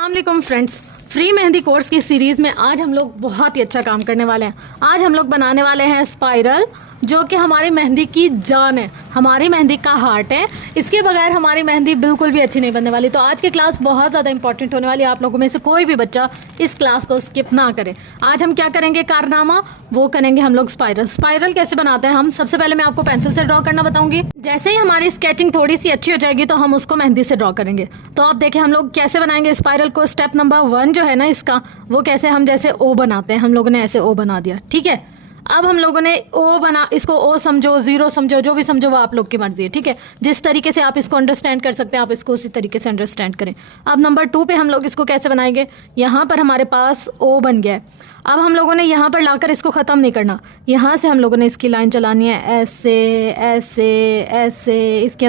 अस्सलाम friends, free mehndi course की series में आज हम लोग बहुत ही अच्छा काम करने वाले हैं। आज हम लोग बनाने वाले हैं स्पाइरल, जो कि हमारी मेहंदी की जान है, हमारी मेहंदी का हार्ट है। इसके बगैर हमारी मेहंदी बिल्कुल भी अच्छी नहीं बनने वाली। तो आज की क्लास बहुत ज़्यादा इंपॉर्टेंट होने वाली है। आप लोगों में से कोई भी बच्चा इस क्लास को स्किप ना करे। आज हम क्या करेंगे, कारनामा वो करेंगे हम लोग स्पाइरल। स्पाइरल कैसे बनाते हैं हम, सबसे पहले मैं आपको पेंसिल से ड्रॉ करना बताऊंगी। जैसे ही हमारी स्केचिंग थोड़ी सी अच्छी हो जाएगी तो हम उसको मेहंदी से ड्रॉ करेंगे। तो आप देखें हम लोग कैसे बनाएंगे स्पाइरल को। स्टेप नंबर 1 जो है ना इसका, वो कैसे हम जैसे ओ बनाते हैं, हम लोगों ने ऐसे ओ बना दिया, ठीक है। अब हम लोगों ने ओ बना, इसको ओ समझो, जीरो समझो, जो भी समझो वो आप लोग की मर्जी है, ठीक है। जिस तरीके से आप इसको अंडरस्टैंड कर सकते हैं आप इसको उसी तरीके से अंडरस्टैंड करें। अब नंबर 2 पे हम लोग इसको कैसे बनाएंगे। यहाँ पर हमारे पास ओ बन गया है। अब हम लोगों ने यहाँ पर लाकर इसको ख़त्म नहीं करना, यहाँ से हम लोगों ने इसकी लाइन चलानी है, ऐसे ऐसे ऐसे, इसके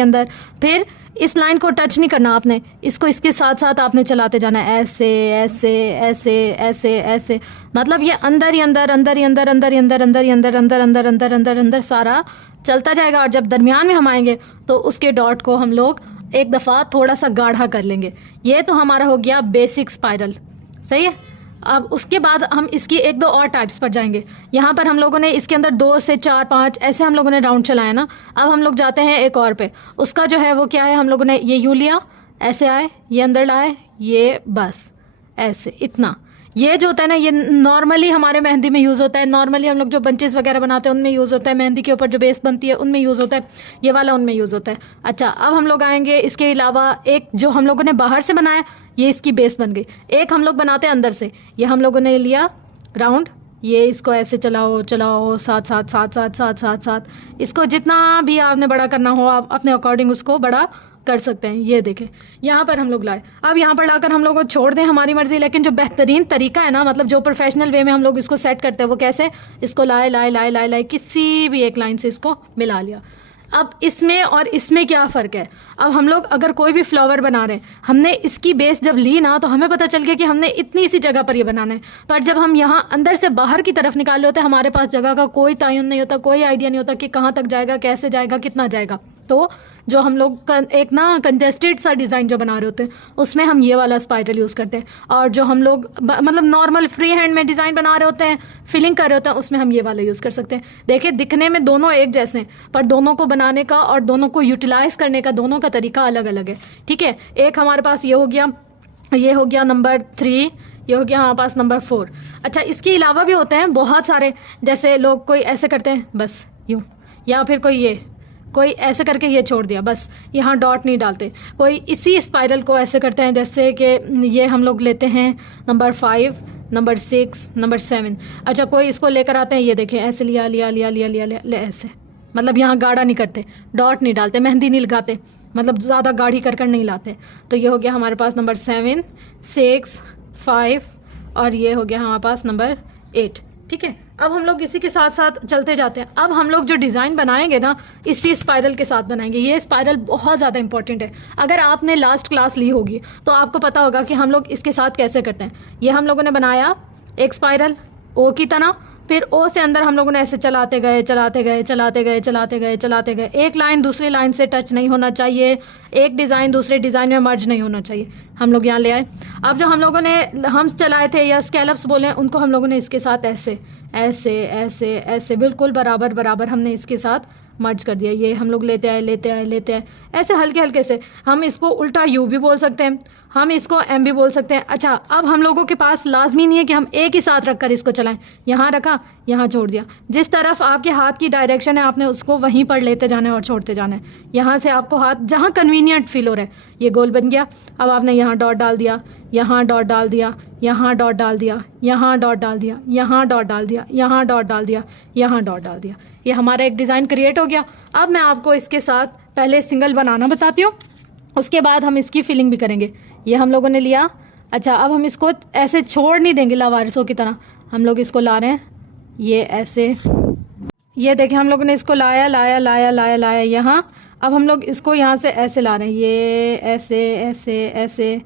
अंदर, फिर इस लाइन को टच नहीं करना आपने, इसको इसके साथ साथ आपने चलाते जाना है, ऐसे ऐसे ऐसे ऐसे ऐसे। मतलब ये अंदर ही अंदर, अंदर ही अंदर, अंदर ही अंदर, अंदर ही अंदर, अंदर अंदर अंदर अंदर अंदर सारा चलता जाएगा। और जब दरमियान में हम आएंगे तो उसके डॉट को हम लोग एक दफ़ा थोड़ा सा गाढ़ा कर लेंगे। ये तो हमारा हो गया बेसिक स्पाइरल, सही है। अब उसके बाद हम इसकी 1-2 और टाइप्स पर जाएंगे। यहाँ पर हम लोगों ने इसके अंदर 2 से 4, 5 ऐसे हम लोगों ने राउंड चलाया ना। अब हम लोग जाते हैं एक और पे, उसका जो है वो क्या है, हम लोगों ने ये यूँ लिया, ऐसे आए, ये अंदर लाए, ये बस ऐसे, इतना। ये जो होता है ना, ये नॉर्मली हमारे मेहंदी में यूज़ होता है। नॉर्मली हम लोग जो बंचेस वगैरह बनाते हैं उनमें यूज़ होता है, मेहंदी के ऊपर जो बेस बनती है उनमें यूज़ होता है, ये वाला उनमें यूज़ होता है। अच्छा, अब हम लोग आएंगे इसके अलावा एक जो हम लोगों ने बाहर से बनाया, ये इसकी बेस बन गई। एक हम लोग बनाते हैं अंदर से, ये हम लोगों ने लिया राउंड, ये इसको ऐसे चलाओ चलाओ, साथ साथ साथ साथ साथ साथ साथ, इसको जितना भी आपने बड़ा करना हो आप अपने अकॉर्डिंग उसको बड़ा कर सकते हैं। ये देखें यहाँ पर हम लोग लाए। अब यहाँ पर लाकर हम लोग को छोड़ दें, हमारी मर्जी। लेकिन जो बेहतरीन तरीका है ना, मतलब जो प्रोफेशनल वे में हम लोग इसको सेट करते हैं वो कैसे, इसको लाए लाए लाए लाए लाए, किसी भी एक लाइन से इसको मिला लिया। अब इसमें और इसमें क्या फ़र्क है। अब हम लोग अगर कोई भी फ्लावर बना रहे हैं, हमने इसकी बेस जब ली ना तो हमें पता चल गया कि हमने इतनी सी जगह पर ये बनाना है। पर जब हम यहाँ अंदर से बाहर की तरफ निकाल रहे होते हैं, हमारे पास जगह का कोई तयन नहीं होता, कोई आइडिया नहीं होता कि कहाँ तक जाएगा, कैसे जाएगा, कितना जाएगा। तो जो हम लोग एक ना कंजेस्टेड सा डिज़ाइन जो बना रहे होते हैं उसमें हम ये वाला स्पाइरल यूज़ करते हैं। और जो हम लोग मतलब नॉर्मल फ्री हैंड में डिज़ाइन बना रहे होते हैं, फिलिंग कर रहे होते हैं, उसमें हम ये वाला यूज़ कर सकते हैं। देखिए दिखने में दोनों एक जैसे हैं, पर दोनों को बनाने का और दोनों को यूटिलाइज़ करने का दोनों का तरीका अलग अलग है, ठीक है। एक हमारे पास ये हो गया नंबर 3, ये हो गया हमारे पास नंबर 4। अच्छा, इसके अलावा भी होते हैं बहुत सारे, जैसे लोग कोई ऐसे करते हैं बस यूँ, या फिर कोई ऐसे करके ये छोड़ दिया, बस यहाँ डॉट नहीं डालते। कोई इसी स्पाइरल को ऐसे करते हैं, जैसे कि ये हम लोग लेते हैं नंबर 5, नंबर 6, नंबर 7। अच्छा, कोई इसको लेकर आते हैं, ये देखें ऐसे लिया लिया लिया लिया लिया लिया ले, ऐसे, मतलब यहाँ गाढ़ा नहीं करते, डॉट नहीं डालते, मेहंदी नहीं लगाते, मतलब ज़्यादा गाढ़ी कर नहीं लाते। तो ये हो गया हमारे पास नंबर 7, 6, 5 और ये हो गया हमारे पास नंबर 8, ठीक है। अब हम लोग इसी के साथ साथ चलते जाते हैं। अब हम लोग जो डिज़ाइन बनाएंगे ना, इसी स्पाइरल के साथ बनाएंगे। ये स्पाइरल बहुत ज़्यादा इंपॉर्टेंट है। अगर आपने लास्ट क्लास ली होगी तो आपको पता होगा कि हम लोग इसके साथ कैसे करते हैं। ये हम लोगों ने बनाया एक स्पाइरल ओ की तरह, फिर ओ से अंदर हम लोगों ने ऐसे चलाते गए चलाते गए चलाते गए चलाते गए चलाते गए। एक लाइन दूसरी लाइन से टच नहीं होना चाहिए, एक डिज़ाइन दूसरे डिज़ाइन में मर्ज नहीं होना चाहिए। हम लोग यहाँ ले आए। अब जो हम लोगों ने हम्स चलाए थे या स्कैलप्स बोले, उनको हम लोगों ने इसके साथ ऐसे ऐसे ऐसे ऐसे बिल्कुल बराबर बराबर हमने इसके साथ मर्ज कर दिया। ये हम लोग लेते आए लेते आए लेते आए, ऐसे हल्के हल्के से। हम इसको उल्टा यू भी बोल सकते हैं, हम इसको एम भी बोल सकते हैं। अच्छा, अब हम लोगों के पास लाजमी नहीं है कि हम एक ही साथ रखकर इसको चलाएं। यहाँ रखा, यहाँ छोड़ दिया, जिस तरफ आपके हाथ की डायरेक्शन है आपने उसको वहीं पर लेते जाना है और छोड़ते जाना है। यहाँ से आपको हाथ जहाँ कन्वीनियंट फील हो रहा है, ये गोल बन गया। अब आपने यहाँ डॉट डाल दिया, यहाँ डॉट डाल दिया, यहाँ डॉट डाल दिया, यहाँ डॉट डाल दिया, यहाँ डॉट डाल दिया, यहाँ डॉट डाल दिया, यहाँ डॉट डाल दिया। ये हमारा एक डिज़ाइन क्रिएट हो गया। अब मैं आपको इसके साथ पहले सिंगल बनाना बताती हूँ, उसके बाद हम इसकी फिलिंग भी करेंगे। ये हम लोगों ने लिया। अच्छा, अब हम इसको ऐसे छोड़ नहीं देंगे लावारिसों की तरह, हम लोग इसको ला रहे हैं ये ऐसे। ये देखें हम लोगों ने इसको लाया लाया लाया लाया लाया यहाँ। अब हम लोग इसको यहाँ से ऐसे ला रहे हैं, ये ऐसे ऐसे ऐसे।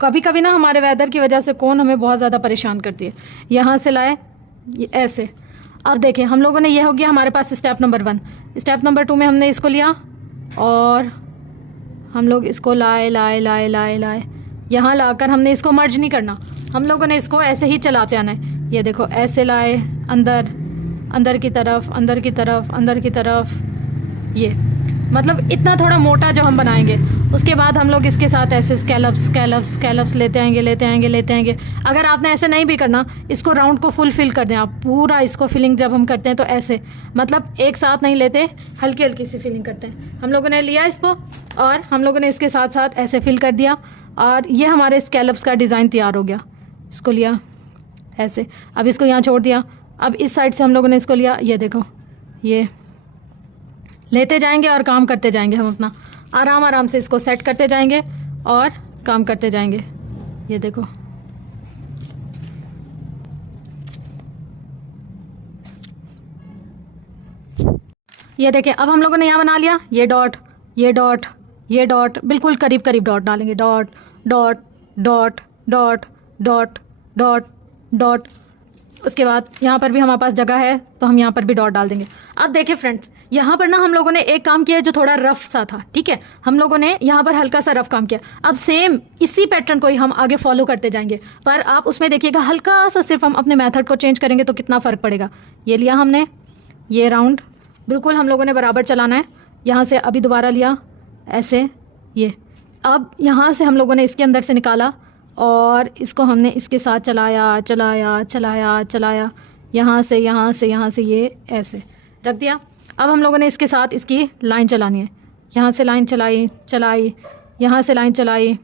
कभी कभी ना हमारे वेदर की वजह से कौन हमें बहुत ज़्यादा परेशान करती है। यहाँ से लाए ये ऐसे। अब देखें हम लोगों ने, ये हो गया हमारे पास स्टेप नंबर 1। स्टेप नंबर 2 में हमने इसको लिया और हम लोग इसको लाए लाए लाए लाए लाए, यहाँ लाकर हमने इसको मर्ज नहीं करना, हम लोगों ने इसको ऐसे ही चलाते आना है। ये देखो ऐसे लाए, अंदर अंदर की तरफ, अंदर की तरफ, अंदर की तरफ, ये मतलब इतना थोड़ा मोटा जो हम बनाएंगे। उसके बाद हम लोग इसके साथ ऐसे स्कैलप्स लेते आएंगे। अगर आपने ऐसे नहीं भी करना, इसको राउंड को फुल फिल कर दें आप पूरा। इसको फिलिंग जब हम करते हैं तो ऐसे, मतलब एक साथ नहीं लेते, हल्की हल्की सी फिलिंग करते हैं। हम लोगों ने लिया इसको और हम लोगों ने इसके साथ साथ ऐसे फिल कर दिया और ये हमारे स्कैलप्स का डिज़ाइन तैयार हो गया। इसको लिया ऐसे, अब इसको यहाँ छोड़ दिया। अब इस साइड से हम लोगों ने इसको लिया, ये देखो, ये लेते जाएंगे और काम करते जाएंगे। हम अपना आराम से इसको सेट करते जाएंगे और काम करते जाएंगे। ये देखो, ये देखिए अब हम लोगों ने यहाँ बना लिया। ये डॉट, ये डॉट, ये डॉट, बिल्कुल करीब करीब डॉट डालेंगे। Dot dot dot dot dot dot dot. उसके बाद यहाँ पर भी हमारे पास जगह है तो हम यहाँ पर भी डॉट डाल देंगे। अब देखिए फ्रेंड्स, यहाँ पर ना हम लोगों ने एक काम किया जो थोड़ा रफ सा था, ठीक है। हम लोगों ने यहाँ पर हल्का सा रफ काम किया। अब सेम इसी पैटर्न को ही हम आगे फॉलो करते जाएंगे, पर आप उसमें देखिएगा हल्का सा सिर्फ हम अपने मेथड को चेंज करेंगे तो कितना फ़र्क पड़ेगा। ये लिया हमने, ये राउंड बिल्कुल हम लोगों ने बराबर चलाना है। यहाँ से अभी दोबारा लिया ऐसे, ये अब यहाँ से हम लोगों ने इसके अंदर से निकाला और इसको हमने इसके साथ चलाया चलाया चलाया चलाया, यहाँ से ये ऐसे रख दिया। अब हम लोगों ने इसके साथ इसकी लाइन चलानी है। यहाँ से लाइन चलाई चलाई, यहाँ से लाइन चलाई,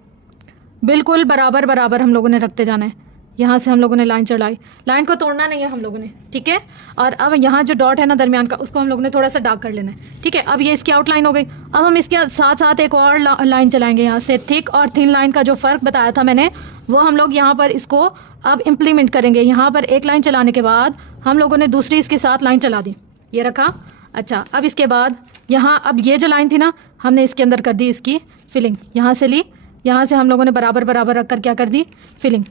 बिल्कुल बराबर बराबर हम लोगों ने रखते जाना है। यहाँ से हम लोगों ने लाइन चलाई, लाइन को तोड़ना नहीं है हम लोगों ने, ठीक है। और अब यहाँ जो डॉट है ना दरमियान का, उसको हम लोगों ने थोड़ा सा डार्क कर लेना है, ठीक है। अब ये इसकी आउटलाइन हो गई। अब हम इसके साथ साथ एक और लाइन चलाएंगे। यहाँ से थिक और थिन लाइन का जो फ़र्क बताया था मैंने, वो हम लोग यहाँ पर इसको अब इम्प्लीमेंट करेंगे। यहाँ पर एक लाइन चलाने के बाद हम लोगों ने दूसरी इसके साथ लाइन चला दी, ये रखा। अच्छा, अब इसके बाद यहाँ अब ये जो लाइन थी ना, हमने इसके अंदर कर दी इसकी फिलिंग। यहाँ से ली, यहाँ से हम लोगों ने बराबर बराबर रख कर क्या कर दी, फिलिंग।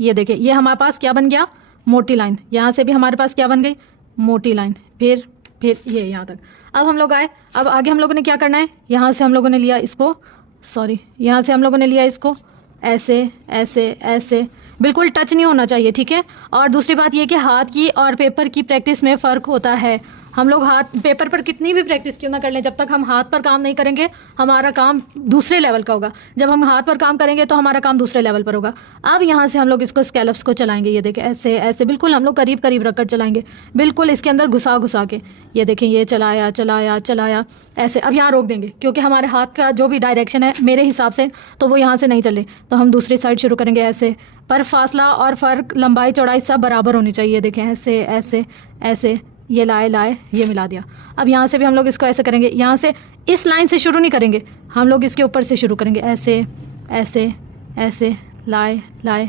ये देखिए, ये हमारे पास क्या बन गया, मोटी लाइन। यहाँ से भी हमारे पास क्या बन गई, मोटी लाइन। फिर ये यहाँ तक। अब हम लोग आए, अब आगे हम लोगों ने क्या करना है, यहाँ से हम लोगों ने लिया इसको, यहाँ से हम लोगों ने लिया इसको ऐसे ऐसे ऐसे, बिल्कुल टच नहीं होना चाहिए, ठीक है। और दूसरी बात ये कि हाथ की और पेपर की प्रैक्टिस में फ़र्क होता है। हम लोग हाथ पेपर पर कितनी भी प्रैक्टिस क्यों ना कर लें, जब तक हम हाथ पर काम नहीं करेंगे हमारा काम दूसरे लेवल का होगा। जब हम हाथ पर काम करेंगे तो हमारा काम दूसरे लेवल पर होगा। अब यहाँ से हम लोग इसको स्कैलप्स को चलाएंगे। ये देखें ऐसे ऐसे, बिल्कुल हम लोग करीब करीब रखकर चलाएंगे, बिल्कुल इसके अंदर घुसा घुसा के। ये देखें, ये चलाया चलाया चलाया ऐसे। अब यहाँ रोक देंगे क्योंकि हमारे हाथ का जो भी डायरेक्शन है मेरे हिसाब से तो वो यहाँ से नहीं चले, तो हम दूसरी साइड शुरू करेंगे ऐसे। पर फासला और फ़र्क, लंबाई चौड़ाई सब बराबर होनी चाहिए। देखें ऐसे ऐसे ऐसे, ये लाए ये मिला दिया। अब यहाँ से भी हम लोग इसको ऐसे करेंगे। यहाँ से इस लाइन से शुरू नहीं करेंगे, हम लोग इसके ऊपर से शुरू करेंगे ऐसे ऐसे ऐसे, लाए।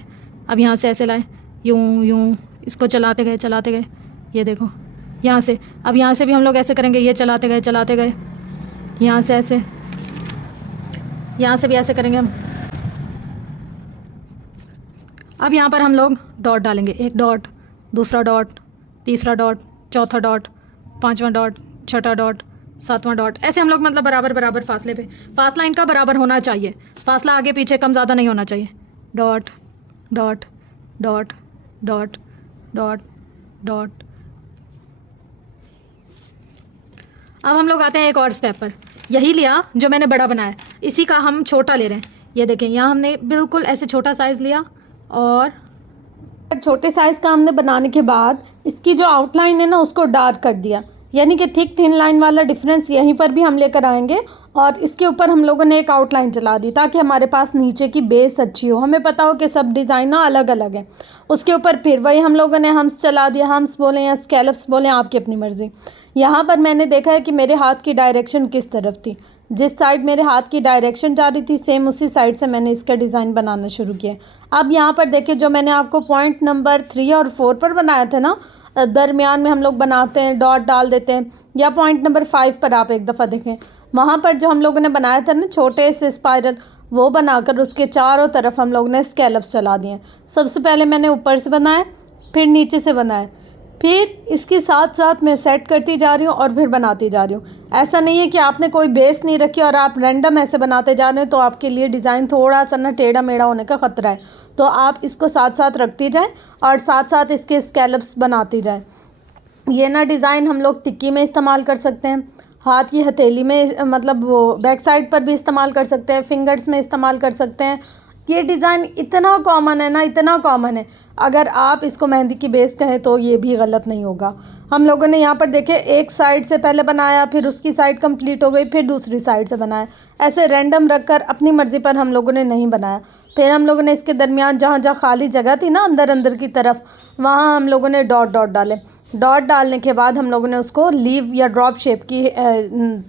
अब यहाँ से ऐसे लाए, यूं इसको चलाते गए। ये देखो यहाँ से, अब यहाँ से भी हम लोग ऐसे करेंगे, ये चलाते गए। यहाँ से ऐसे, यहाँ से भी ऐसे करेंगे हम। अब यहाँ पर हम लोग डॉट डालेंगे, एक डॉट, दूसरा डॉट, तीसरा डॉट, चौथा डॉट, पांचवा डॉट, छठा डॉट, सातवां डॉट, ऐसे हम लोग मतलब बराबर बराबर फासले पे, फासला इनका बराबर होना चाहिए, फासला आगे पीछे कम ज़्यादा नहीं होना चाहिए। Dot dot dot dot dot dot. अब हम लोग आते हैं एक और स्टेप पर। यही लिया जो मैंने बड़ा बनाया, इसी का हम छोटा ले रहे हैं। ये देखें, यहाँ हमने बिल्कुल ऐसे छोटा साइज़ लिया और छोटे साइज़ का हमने बनाने के बाद इसकी जो आउटलाइन है ना उसको डार्क कर दिया, यानी कि थिक थिन लाइन वाला डिफरेंस यहीं पर भी हम लेकर आएंगे। और इसके ऊपर हम लोगों ने एक आउटलाइन चला दी ताकि हमारे पास नीचे की बेस अच्छी हो। हमें पता हो कि सब डिज़ाइन ना अलग अलग हैं। उसके ऊपर फिर वही हम लोगों ने हम्स चला दिया, हम्स बोलें या स्कैलप्स बोलें, आपकी अपनी मर्ज़ी। यहाँ पर मैंने देखा है कि मेरे हाथ की डायरेक्शन किस तरफ थी, जिस साइड मेरे हाथ की डायरेक्शन जा रही थी सेम उसी साइड से मैंने इसका डिज़ाइन बनाना शुरू किया। अब यहाँ पर देखिए, जो मैंने आपको पॉइंट नंबर 3 और 4 पर बनाया था ना, दरमियान में हम लोग बनाते हैं, डॉट डाल देते हैं, या पॉइंट नंबर 5 पर आप एक दफ़ा देखें, वहाँ पर जो हम लोगों ने बनाया था ना छोटे से स्पाइरल, वो बनाकर उसके चारों तरफ हम लोग ने स्कैलप्स चला दिए। सबसे पहले मैंने ऊपर से बनाया, फिर नीचे से बनाया, फिर इसके साथ साथ मैं सेट करती जा रही हूँ और फिर बनाती जा रही हूँ। ऐसा नहीं है कि आपने कोई बेस नहीं रखी और आप रैंडम ऐसे बनाते जा रहे हैं, तो आपके लिए डिज़ाइन थोड़ा सा ना टेढ़ा मेढ़ा होने का ख़तरा है। तो आप इसको साथ साथ रखती जाएं और साथ साथ इसके स्कैलप्स बनाती जाएं। ये ना डिज़ाइन हम लोग टिक्की में इस्तेमाल कर सकते हैं, हाथ की हथेली में, मतलब वो बैक साइड पर भी इस्तेमाल कर सकते हैं, फिंगर्स में इस्तेमाल कर सकते हैं। ये डिज़ाइन इतना कॉमन है ना, इतना कॉमन है, अगर आप इसको मेहंदी की बेस कहें तो ये भी गलत नहीं होगा। हम लोगों ने यहाँ पर देखे एक साइड से पहले बनाया, फिर उसकी साइड कंप्लीट हो गई, फिर दूसरी साइड से बनाया, ऐसे रैंडम रखकर अपनी मर्ज़ी पर हम लोगों ने नहीं बनाया। फिर हम लोगों ने इसके दरमियान जहाँ जहाँ खाली जगह थी ना अंदर अंदर की तरफ, वहाँ हम लोगों ने डॉट डॉट डाले। डॉट डालने के बाद हम लोगों ने उसको लीव या ड्रॉप शेप की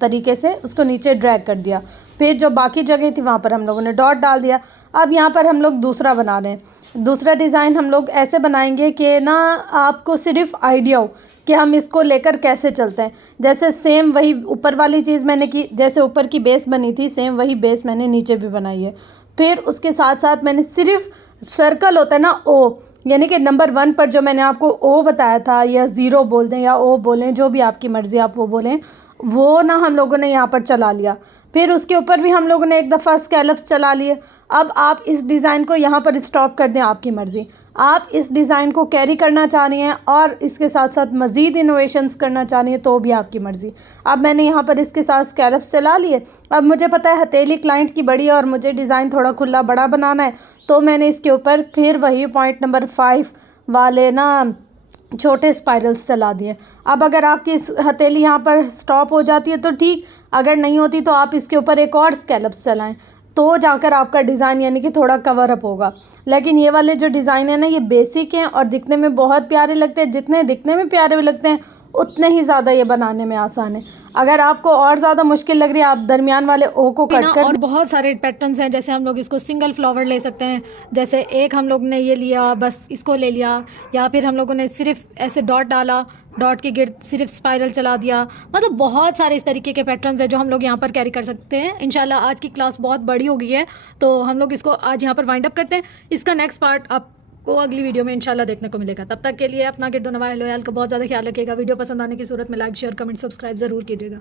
तरीके से उसको नीचे ड्रैग कर दिया। फिर जो बाकी जगह थी वहाँ पर हम लोगों ने डॉट डाल दिया। अब यहाँ पर हम लोग दूसरा बना रहे हैं। दूसरा डिज़ाइन हम लोग ऐसे बनाएंगे कि ना आपको सिर्फ आइडिया हो कि हम इसको लेकर कैसे चलते हैं। जैसे सेम वही ऊपर वाली चीज़ मैंने की, जैसे ऊपर की बेस बनी थी सेम वही बेस मैंने नीचे भी बनाई है। फिर उसके साथ साथ मैंने सिर्फ सर्कल होता है ना ओ, यानी कि नंबर 1 पर जो मैंने आपको ओ बताया था, या 0 बोल दें या ओ बोलें, जो भी आपकी मर्ज़ी आप वो बोलें, वो ना हम लोगों ने यहाँ पर चला लिया। फिर उसके ऊपर भी हम लोगों ने एक दफ़ा स्कैलप्स चला लिए। अब आप इस डिज़ाइन को यहाँ पर स्टॉप कर दें, आपकी मर्ज़ी। आप इस डिज़ाइन को कैरी करना चाह रही हैं और इसके साथ साथ मज़ीद इनोवेशंस करना चाह रही हैं तो भी आपकी मर्ज़ी। अब मैंने यहाँ पर इसके साथ स्कैलप्स चला लिए। अब मुझे पता है हथेली क्लाइंट की बड़ी है और मुझे डिज़ाइन थोड़ा खुला बड़ा बनाना है, तो मैंने इसके ऊपर फिर वही पॉइंट नंबर 5 वाले ना छोटे स्पाइरल्स चला दिए। अब अगर आपकी हथेली यहाँ पर स्टॉप हो जाती है तो ठीक, अगर नहीं होती तो आप इसके ऊपर एक और स्कैलप्स चलाएं, तो जाकर आपका डिज़ाइन यानी कि थोड़ा कवर अप होगा। लेकिन ये वाले जो डिज़ाइन है ना, ये बेसिक हैं और दिखने में बहुत प्यारे लगते हैं। जितने दिखने में प्यारे लगते हैं उतने ही ज़्यादा ये बनाने में आसान है। अगर आपको और ज़्यादा मुश्किल लग रही है, आप दरमियान वाले ओ को कट कर। और बहुत सारे पैटर्न्स हैं, जैसे हम लोग इसको सिंगल फ्लावर ले सकते हैं। जैसे एक हम लोग ने ये लिया, बस इसको ले लिया, या फिर हम लोगों ने सिर्फ ऐसे डॉट डाला, डॉट के गिर्द सिर्फ स्पाइरल चला दिया। मतलब बहुत सारे इस तरीके के पैटर्न्स हैं जो हम लोग यहाँ पर कैरी कर सकते हैं। इंशाल्लाह आज की क्लास बहुत बड़ी हो गई है, तो हम लोग इसको आज यहाँ पर वाइंड अप करते हैं। इसका नेक्स्ट पार्ट आपको अगली वीडियो में इंशाल्लाह देखने को मिलेगा। तब तक के लिए अपना गिरदो नवाह लोयाल का बहुत ज़्यादा ख्याल रखिएगा। वीडियो पसंद आने की सूरत में लाइक शेयर कमेंट सब्सक्राइब ज़रूर कीजिएगा।